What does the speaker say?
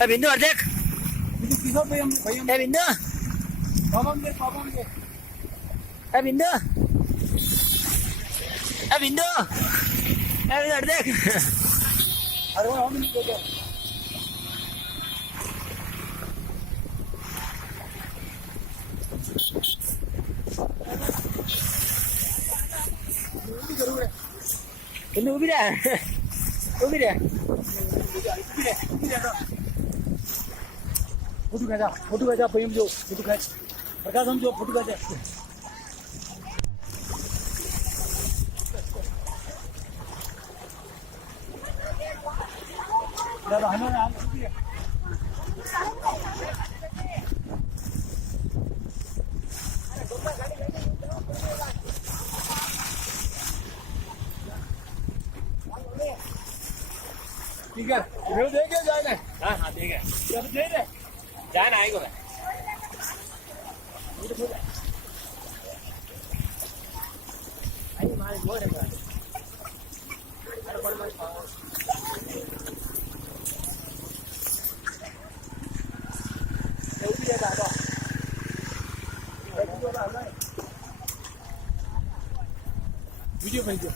बिंदू और देख किसो भैया बिंदू पापम दे बिंदू बिंदू और देख अरे वो हम नहीं देते बिंदू उभी रहा फोटो खींचा भैया जो फोटो खींच प्रकाश हम जो फोटो खींचा ठीक है वीडियो देखे जाने हाँ हाँ ठीक है जब दे दे जाना आएगा मैं वीडियो भेजो